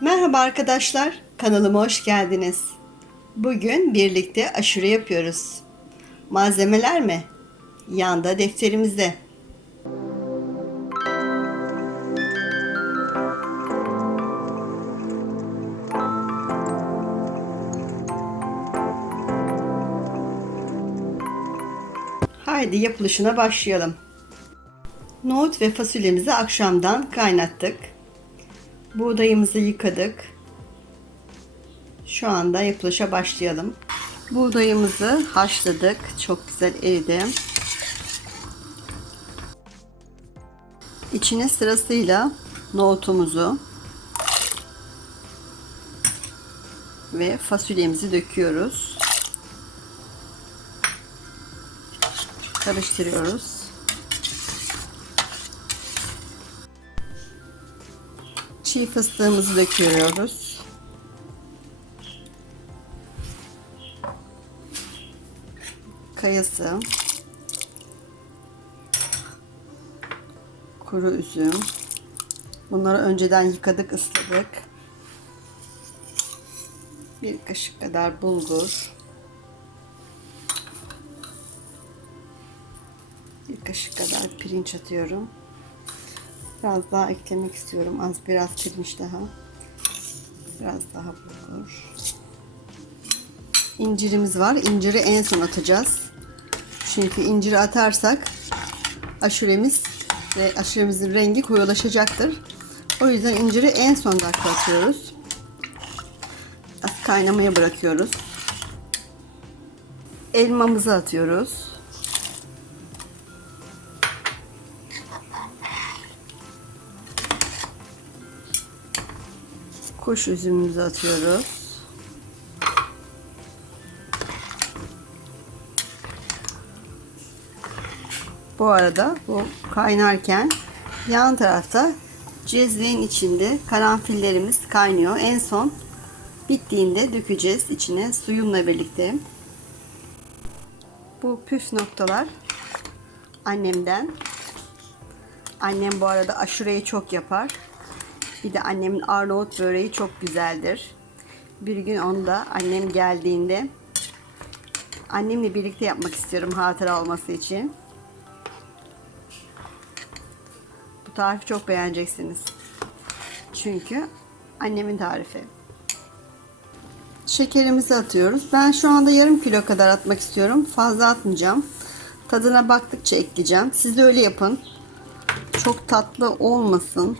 Merhaba arkadaşlar, kanalıma hoş geldiniz. Bugün birlikte aşure yapıyoruz. Malzemeler mi? Yanda defterimizde. Haydi yapılışına başlayalım. Nohut ve fasulyemizi akşamdan kaynattık. Buğdayımızı yıkadık. Şu anda yapılışa başlayalım. Buğdayımızı haşladık. Çok güzel eridi. İçine sırasıyla nohutumuzu ve fasulyemizi döküyoruz. Karıştırıyoruz. Çiğ fıstığımızı döküyoruz. Kayısı. Kuru üzüm. Bunları önceden yıkadık, ısladık. Bir kaşık kadar bulgur. Bir kaşık kadar pirinç atıyorum. Biraz daha eklemek istiyorum. Az biraz pirinç daha. Biraz daha bulgur. İncirimiz var. İnciri en son atacağız. Çünkü inciri atarsak aşuremiz ve aşuremizin rengi koyulaşacaktır. O yüzden inciri en son dakika atıyoruz. Az kaynamaya bırakıyoruz. Elmamızı atıyoruz. Kuş üzümümüzü atıyoruz. Bu arada bu kaynarken yan tarafta cezvenin içinde karanfillerimiz kaynıyor. En son bittiğinde dökeceğiz içine suyumla birlikte. Bu püf noktalar annemden. Annem bu arada aşureyi çok yapar. Bir de annemin Arnavut böreği çok güzeldir. Bir gün onda annem geldiğinde annemle birlikte yapmak istiyorum hatıra olması için. Bu tarifi çok beğeneceksiniz. Çünkü annemin tarifi. Şekerimizi atıyoruz. Ben şu anda yarım kilo kadar atmak istiyorum. Fazla atmayacağım. Tadına baktıkça ekleyeceğim. Siz de öyle yapın. Çok tatlı olmasın.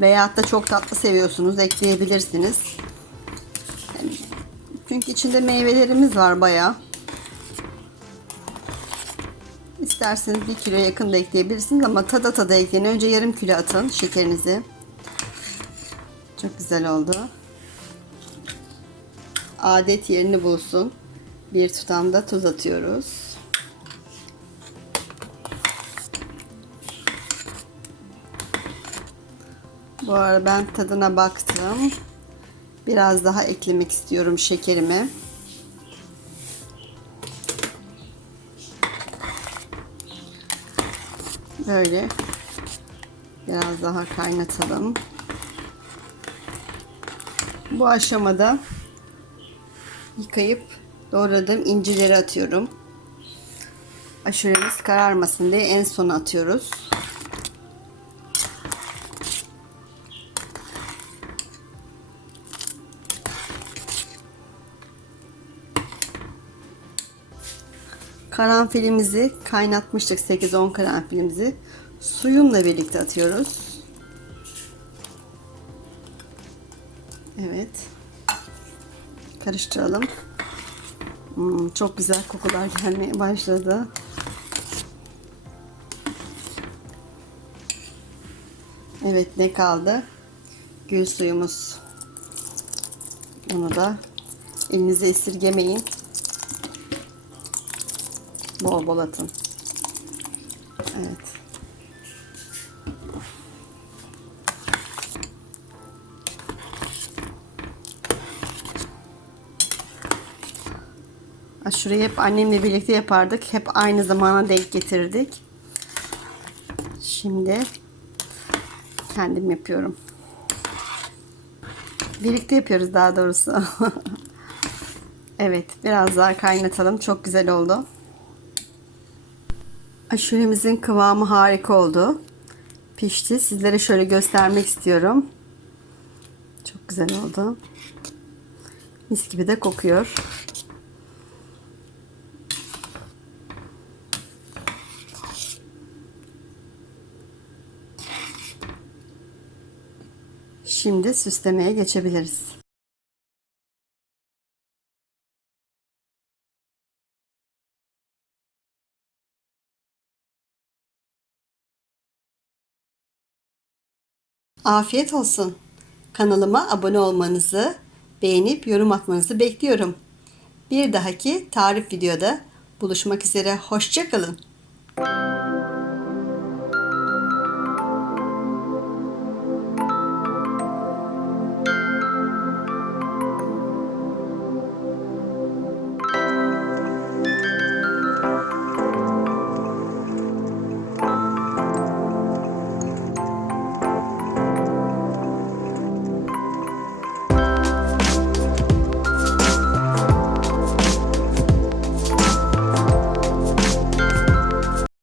Veyahut da çok tatlı seviyorsunuz ekleyebilirsiniz. Çünkü içinde meyvelerimiz var baya. İsterseniz bir kilo yakın da ekleyebilirsiniz ama tada tada ekleyin. Önce yarım kilo atın şekerinizi. Çok güzel oldu. Adet yerini bulsun. Bir tutam da tuz atıyoruz. Bu arada ben tadına baktım. Biraz daha eklemek istiyorum şekerimi. Böyle biraz daha kaynatalım. Bu aşamada yıkayıp doğradığım incileri atıyorum. Aşuremiz kararmasın diye en sona atıyoruz. Karanfilimizi kaynatmıştık 8-10 karanfilimizi suyunla birlikte atıyoruz. Evet. Karıştıralım. Hmm, çok güzel kokular gelmeye başladı. Evet ne kaldı? Gül suyumuz. Onu da elinize esirgemeyin. Bol bol atın. Evet. Aşureyi hep annemle birlikte yapardık. Hep aynı zamana denk getirdik. Şimdi kendim yapıyorum. Birlikte yapıyoruz daha doğrusu. evet, biraz daha kaynatalım. Çok güzel oldu. Aşuremizin kıvamı harika oldu. Pişti. Sizlere şöyle göstermek istiyorum. Çok güzel oldu. Mis gibi de kokuyor. Şimdi süslemeye geçebiliriz. Afiyet olsun. Kanalıma abone olmanızı, beğenip yorum atmanızı bekliyorum. Bir dahaki tarif videoda buluşmak üzere. Hoşçakalın.